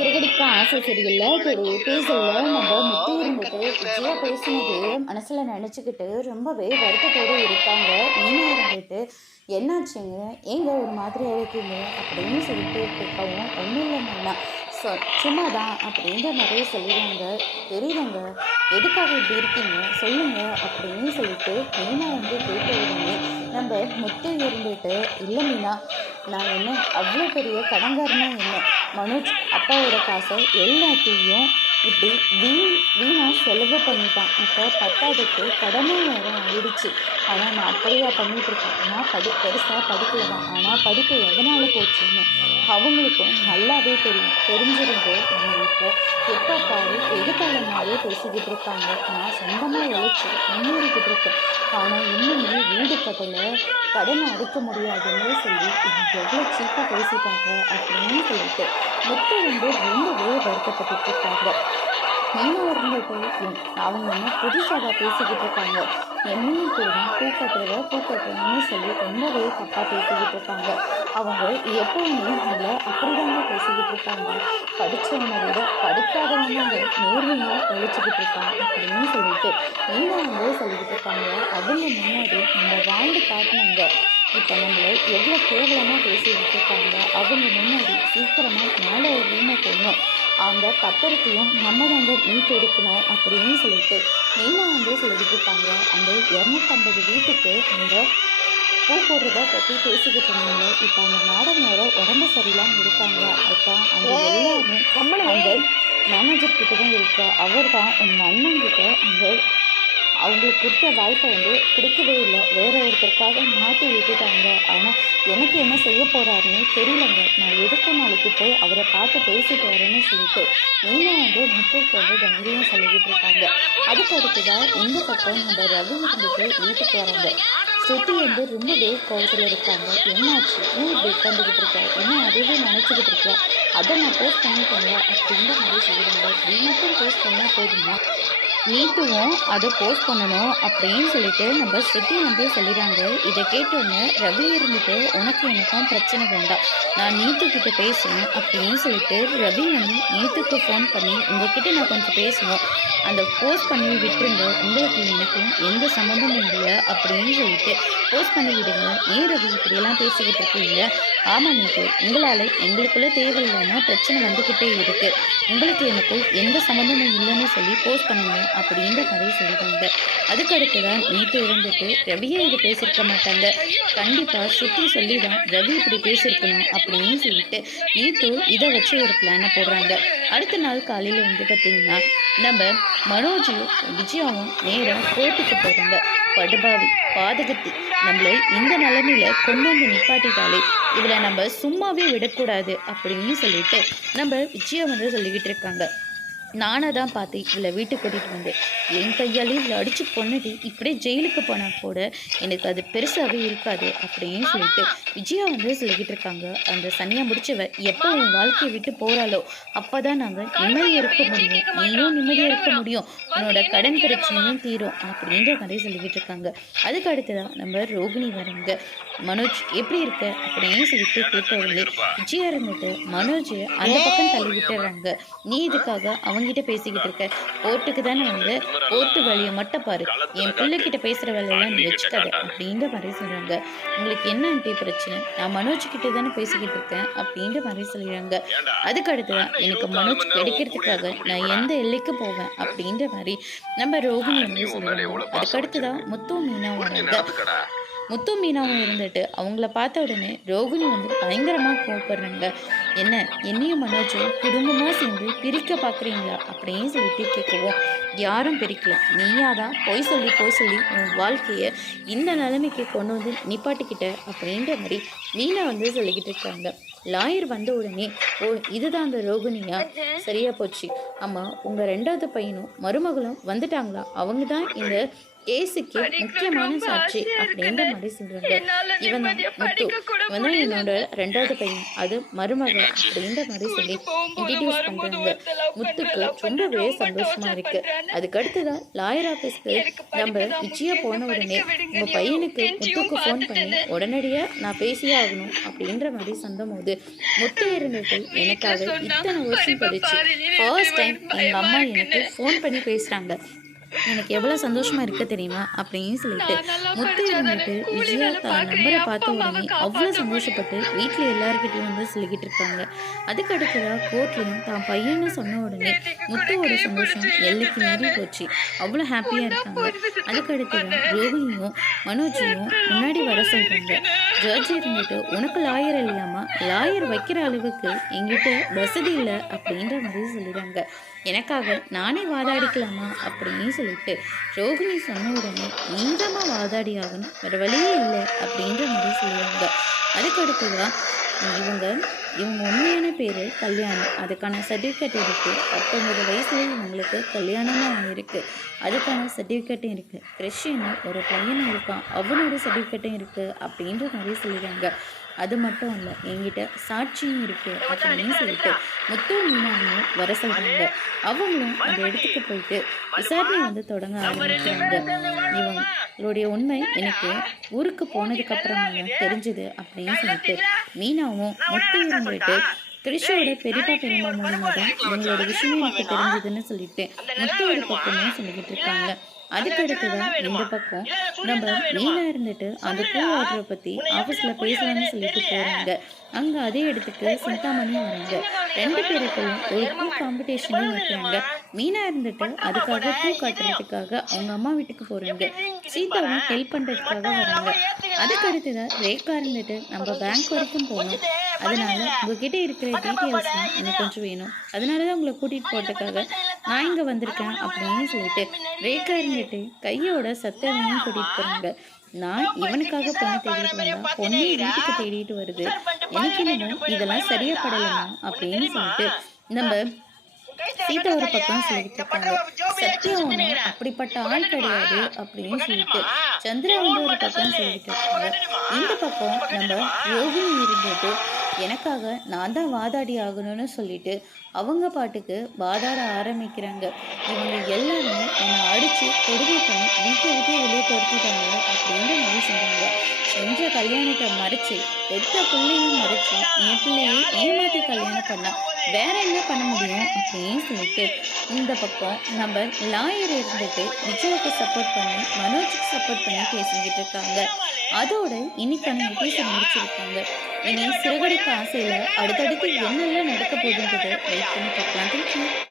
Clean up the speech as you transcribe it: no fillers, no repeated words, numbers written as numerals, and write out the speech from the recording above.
சிறுகடிக்க ஆசை சரியில்லை ஒரு பேசல நம்ம முத்து இருந்துட்டு விஜயா பேசினது மனசுல நினைச்சுக்கிட்டு ரொம்பவே வருத்தத்தோடு இருக்காங்க. மீனா இருந்துட்டு என்னாச்சுங்க, ஏங்க ஒரு மாதிரியா இருக்கீங்க அப்படின்னு சொல்லிட்டு கேட்கவும் ஒன்றும் இல்லைன்னா சும்மா தான் அப்படின்ற மாதிரியே சொல்லிடுவாங்க. தெரியுதுங்க, எதுக்காக இப்படி இருக்கீங்க சொல்லுங்க அப்படின்னு சொல்லிட்டு மீனா கேட்ட உடனே நம்ம முத்து இருந்துட்டு இல்லை மீனா, நான் என்ன அவ்வளோ பெரிய கடங்காரனா என்ன, மனோஜ் அப்பாவோட காசை எல்லாத்தையும் இப்படி வீணாக செலவு பண்ணிட்டான். இப்போ பத்தாவதுக்கு கடனும் வேறு ஆயிடுச்சு. ஆனால் நான் அப்படியா பண்ணிகிட்ருக்கேன். நான் பெருசாக படிக்கல தான், ஆனால் படிப்பு எதனால் போச்சுன்னு அவங்களுக்கும் நல்லாவே தெரிஞ்சிருந்து நம்ம இப்போ எப்போ பாரு எதுக்காலமாவே பேசிக்கிட்டு இருக்காங்க. நான் சொந்தமாக உழைச்சி முன்னேறிக்கிட்டு இருக்கேன், ஆனால் இன்னுமே வீடு கட்டலை, கடனை அடைக்க முடியாதுன்னு சொல்லி எவ்வளோ சீப்பாக பேசிட்டாங்க அப்படின்னு சொல்லிட்டு முத்து ரொம்பவே வருத்தப்பட்டு இருக்காங்க. மீனா இருந்துட்டு அவங்க என்ன புதுசாக பேசிக்கிட்டு இருக்காங்க, என்னையும் கூட பூக்கட்டுறன்னு சொல்லி ரொம்பவே தப்பாக பேசிக்கிட்டு இருக்காங்க. அவங்க எப்பவுமே நம்மளை அப்படிதாங்க பேசிக்கிட்டு இருக்காங்க. படித்தவனை விட படிக்காதவங்க நேர்மையாக உழைச்சிக்கிட்டு இருக்காங்க அப்படின்னு சொல்லிட்டு மீனா சொல்லிக்கிட்டு இருக்காங்க. அவங்க முன்னாடி நம்ம வாழ்ந்து காட்டினாங்க. இப்போ நம்மளை எவ்வளோ கேவலமாக பேசிக்கிட்டு இருக்காங்க. அவங்க முன்னாடி சீக்கிரமாக மேலே ஒரு ரூமை போடணும், அந்த பத்திரத்தையும் நம்ம மீட்டு எடுக்கணும் அப்படின்னு சொல்லிட்டு மீனா சொல்லிட்டு இருக்காங்க. அந்த 250 வீட்டுக்கு அந்த பூ போடுறத பற்றி பேசிக்கிட்டு இருந்தாங்க. இப்போ அந்த மேடமோட உடம்பு சரியில்லாமல் இருக்காங்க. அதுதான் அந்த எல்லாமே அந்த மேனேஜர் கிட்ட தான் இருக்கா. அவர் தான் உங்கள் அண்ணன்கிட்ட அந்த அவங்களுக்கு கொடுத்த வாய்ப்பை கொடுக்கவே இல்லை, வேற ஒருத்தருக்காக மாற்றி விட்டுட்டாங்க. ஆனால் எனக்கு என்ன செய்ய போகிறாருன்னு தெரியலங்க. நான் எதுக்கு நாளைக்கு போய் அவரை பார்த்து பேசிட்டு வரேன்னு சொல்லிட்டு நீங்களும் முத்துக்கு தைரியம் சொல்லிக்கிட்டு இருக்காங்க. அதுக்கு அடுத்துதான் இந்த பக்கம் நம்ம ரவி வீட்டுக்கு வராங்க. ஸ்ருதி ரொம்பவே கோபத்தில் இருக்காங்க. என்னாச்சு, ஏன் இப்படி உட்காந்துக்கிட்டு இருக்க, என்ன அதுவே நினச்சிக்கிட்டு இருக்க, அதை நான் போஸ்ட் பண்ணிட்டேங்க அப்படின்ற மாதிரி சொல்லிடுங்க. நீ மட்டும் போஸ்ட் பண்ணால் போதுமா, நீட்டுவும் அதை போஸ்ட் பண்ணணும் அப்படின்னு சொல்லிட்டு நம்ம ஸ்ருதி சொல்லிடுறாங்க. இதை கேட்டோன்னு ரவி உனக்கு எனக்கும் பிரச்சனை வேண்டாம், நான் நீட்டுக்கிட்ட பேசுவேன் அப்படின்னு சொல்லிட்டு ரவி நீட்டுக்கு ஃபோன் பண்ணி உங்ககிட்ட நான் கொஞ்சம் பேசணும், அந்த போஸ்ட் பண்ணி விட்டுருங்க, உங்களுக்கு எனக்கும் எந்த சம்மந்தமும் இல்லை அப்படின்னு சொல்லிட்டு போஸ்ட் பண்ணி விடுங்க. ஏன் ரவி இப்படியெல்லாம் பேசிக்கிட்டு இருக்கீங்க, ஆமாம் நீட்டு உங்களால் எங்களுக்குள்ளே தேவையில்லாமல் பிரச்சனை வந்துக்கிட்டே இருக்குது, உங்களுக்கு எனக்கும் எந்த சம்மந்தமும் இல்லைன்னு சொல்லி போஸ்ட் பண்ணுங்க அப்படின்ற மாதிரி சொல்லிட்டாங்க. அதுக்கு அடுத்துதான் நீட்டு ரவியை இது பேசியிருக்க மாட்டாங்க, கண்டிப்பாக சுற்றி சொல்லி தான் ரவி இப்படி பேசியிருக்கணும் அப்படின்னு சொல்லிட்டு நீட்டு இதை வச்சு ஒரு பிளானை போடுறாங்க. அடுத்த நாள் காலையில் பார்த்திங்கன்னா நம்ம மனோஜும் விஜயாவும் நேராக கோர்ட்டுக்கு போகிறாங்க. படுபாவி பாதகத்தி நம்மளை இந்த நிலைமையில கொண்டு நிப்பாட்டிட்டாலே இவளை நம்ம சும்மாவே விடக்கூடாது அப்படின்னு சொல்லிட்டு நம்ம விஜயா சொல்லிக்கிட்டு இருக்காங்க. நானே தான் பார்த்து இவளை வீட்டுக்கு கூட்டிகிட்டு வந்தேன், என் கையாலே இவளை அடித்து கொண்டுட்டு இப்படியே ஜெயிலுக்கு போனால் கூட எனக்கு அது பெருசாகவே இருக்காது அப்படின்னு சொல்லிட்டு விஜயா சொல்லிக்கிட்டு இருக்காங்க. அந்த சனியாக முடிச்சவ எப்போ உன் வாழ்க்கையை விட்டு போகிறாளோ அப்போ தான் நாங்கள் நிம்மதியாக இருக்க முடியும், நீயும் நிம்மதியாக இருக்க முடியும், உன்னோட கடன் பிரச்சனையும் தீரும் அப்படின்ற மாதிரி சொல்லிக்கிட்டு இருக்காங்க. அதுக்கு அடுத்து தான் நம்ம ரோகிணி வராங்க. மனோஜ் எப்படி இருக்க அப்படின்னு சொல்லிட்டு கேட்டவங்களே விஜயா மனோஜ் அந்த பக்கம் தள்ளி விட்டுறாங்க. நீ இதுக்காக அவங்ககிட்ட பேசிக்கிட்டு இருக்க, கோர்ட்டுக்கு தானே கோர்ட்டு வேலையை மட்டும் பாரு, என் பிள்ளைகிட்ட பேசுகிற வேலையெல்லாம் நீ வச்சுக்காத அப்படின்ற மாதிரி சொல்கிறாங்க. உங்களுக்கு என்ன பிரச்சனை, நான் மனோஜ் கிட்ட தானே பேசிக்கிட்டு இருக்கேன் அப்படின்ற மாதிரி சொல்லிடுறாங்க. அதுக்கு அடுத்துதான் எனக்கு மனோஜ் கிடைக்கிறதுக்காக நான் எந்த எல்லைக்கு போவேன் அப்படின்ற மாதிரி நம்ம ரோகிணி சொல்லுவாங்க. அதுக்கு அடுத்துதான் முத்து மீனா வராங்க. முத்து மீனாவும் அவங்கள பார்த்த உடனே ரோகிணி பயங்கரமாக கோவப்படுறாங்க. என்ன என்னையும் மனோஜும் குடும்பமாக சேர்ந்து பிரிக்க பார்க்குறீங்களா அப்படின்னு சொல்லிட்டு கேட்குவோம். யாரும் பிரிக்கல, நீயா தான் போய் சொல்லி உன் வாழ்க்கையை இந்த நிலைமைக்கு கொண்டு நிப்பாட்டிக்கிட்ட அப்படின்ற மாதிரி மீனா சொல்லிக்கிட்டு இருக்காங்க. லாயர் வந்த உடனே ஓ இதுதான் அந்த ரோகிணியா, சரியா போச்சு, ஆமாம் உங்கள் 2வது பையனும் மருமகளும் வந்துட்டாங்களா, அவங்க தான் இந்த கேஸுக்கு முக்கியமான சாட்சி அப்படின்ற மாதிரி சொல்றாங்க. இவன் தான் முத்து, இவன் தான் என்னோட 2வது பையன், அது மருமக அப்படின்ற மாதிரி சொல்லி இன்ட்ரடியூஸ் பண்றாங்க. முத்துக்கு ரொம்பவே சந்தோஷமா இருக்கு. அதுக்கடுத்துதான் லாயர் ஆஃபீஸ்க்கு நம்ம விஜயா போன உடனே உங்க பையனுக்கு முத்துக்கு ஃபோன் பண்ணி உடனடியா நான் பேசியே ஆகணும் அப்படின்ற மாதிரி சொன்னபோது முத்து இருந்துட்டு எனக்காக இத்தனை வருஷம் கழிச்சு ஃபர்ஸ்ட் டைம் எங்க அம்மா எனக்கு ஃபோன் பண்ணி பேசுறாங்க. எனக்கு எவ்வளோ சந்தோஷமா இருக்க தெரியுமா அப்படின்னு சொல்லிட்டு முத்து இருந்துட்டு விஜயா தான் நம்பரை பார்த்த உடனே அவ்வளோ சந்தோஷப்பட்டு வீட்டில் எல்லாருக்கிட்டையும் வந்து சொல்லிக்கிட்டு இருக்காங்க. அதுக்கு அடுத்ததாக கோர்ட்லையும் தான் பையன்னு சொன்ன உடனே முத்துவோட சந்தோஷம் எல்லைக்கு மீறி போச்சு. அவ்வளோ ஹாப்பியாக இருக்காங்க. அதுக்கு அடுத்ததான் ரோஹினியும் மனோஜையும் முன்னாடி வர சொல்கிறாங்க. ஜட்ஜ் இருந்துட்டு உனக்கு லாயர் இல்லையாமா, லாயர் வைக்கிற அளவுக்கு எங்கிட்ட வசதி இல்லை அப்படின்ற மாதிரி சொல்லிடுறாங்க. எனக்காக நானே வாதாடிக்கலாமா அப்படின்னு சொல்லிட்டு ரோஹிணி சொன்ன உடனே நீங்கமாக வாதாடி ஆகணும், வேறு வழியே இல்லை அப்படின்ற மாதிரி சொல்லுவாங்க. அதுக்கடுத்துதான் இவங்க இவங்க உண்மையான பேர் கல்யாணம், அதுக்கான சர்டிஃபிகேட் இருக்குது. 19 வயசுலேயே இவங்களுக்கு கல்யாணமும் ஆகிருக்கு. அதுக்கான சர்டிஃபிகேட்டும் இருக்குது. கிறிஸ்டின்னு ஒரு பையனும் இருக்கான், அவனோட சர்டிஃபிகேட்டும் இருக்குது அப்படின்ற மாதிரி சொல்லிடுறாங்க. அது மட்டும் இல்லை, என்கிட்ட சாட்சியும் இருக்குது அப்படின்னு சொல்லிட்டு முத்து மீனாவையும் வர சொல்கிறாங்க. அவங்களும் அந்த இடத்துக்கு போயிட்டு விசாரணை வந்து தொடங்க ஆரம்பிக்கிறாங்க. இவங்களுடைய உண்மை எனக்கு ஊருக்கு போனதுக்கப்புறமா தெரிஞ்சுது அப்படின்னு சொல்லிட்டு மீனாவும் முத்தையும் போயிட்டு கிறிஷோட பெரியப்பா பெரியம்மா மூலமாக தான் இவங்களோட விஷயம் எனக்கு தெரிஞ்சதுன்னு சொல்லிட்டு முத்தையோட பக்கமும் சொல்லிக்கிட்டு இருக்காங்க. அதுக்கு அடுத்துதான் இந்த பக்கம் நம்ம மீனா இருந்துட்டு அந்த பூ ஆர்டரை பற்றி ஆஃபீஸில் பேசலாம்னு சொல்லிட்டு போகிறாங்க. அங்கே அதே இடத்துக்கு சிந்தாமணியும் வராங்க. 2 பேருக்குள்ளும் ஒரு பூ காம்படிஷனும் வைக்கிறாங்க. மீனா இருந்துட்டு அதுக்காக பூ காட்டுறதுக்காக அவங்க அம்மா வீட்டுக்கு போகிறாங்க. சீதாவும் ஹெல்ப் பண்ணுறதுக்காக வராங்க. அதுக்கு அடுத்துதான் ரேகா இருந்துட்டு நம்ம பேங்க் வரைக்கும் போகணும், அதனால உங்ககிட்ட இருக்கிற டீட்டெயில்ஸ்லாம் எனக்கு கொஞ்சம் வேணும், அதனால தான் உங்களை கூட்டிகிட்டு போகிறதுக்காக நான் இங்கே வந்திருக்கேன் அப்படின்னு சொல்லிட்டு ரேகா இருந்துட்டு கையோட சத்தனையும் கூட்டிகிட்டு போகிறாங்க. நான் இவனுக்காக பொண்ணு தேடிட்டு வந்தா பொண்ணே வீட்டுக்கு தேடிட்டு வருது, எனக்கு என்னமோ இதெல்லாம் சரியா படலாமா அப்படின்னு சொல்லிட்டு நம்ம சீதா ஒரு பக்கம் சொல்லிட்டு இருக்காங்க. சத்தியம் அப்படிப்பட்ட ஆள் கிடையாது அப்படின்னு சொல்லிட்டு சந்திரா வந்து ஒரு பக்கம் சொல்லிட்டு இருக்காங்க. இந்த பக்கம் நம்ம யோகினி இருந்துட்டு எனக்காக நான் தான் வாதாடி ஆகணும்னு சொல்லிட்டு அவங்க பாட்டுக்கு வாதாட ஆரம்பிக்கிறாங்க. இவங்க எல்லாருமே என்னை அடித்து கொடுமை பண்ணி வீட்டை விட்டு வெளியே துரத்திட்டாங்க அப்படின்னு மாதிரி சொல்கிறாங்க. செஞ்ச கல்யாணத்தை மறைச்சி பெத்த பிள்ளையும் மறைச்சி என் பிள்ளையை ஏமாற்றி கல்யாணம் பண்ணா வேற என்ன பண்ண முடியும் அப்படின்னு சொல்லிட்டு இந்த பக்கம் நம்ம லாயர் இருந்துட்டு விஜய்க்கு சப்போர்ட் பண்ணி மனோஜுக்கு சப்போர்ட் பண்ணி பேசிக்கிட்டு இருக்காங்க. அதோட இன்னைக்கான எபிசோட் முடிச்சிருக்காங்க. இனி சிறகடிக்க ஆசையில் அடுத்தடுத்து என்னெல்லாம் நடக்க போகுன்றதை வெயிட் பண்ணி பார்க்கலாம்.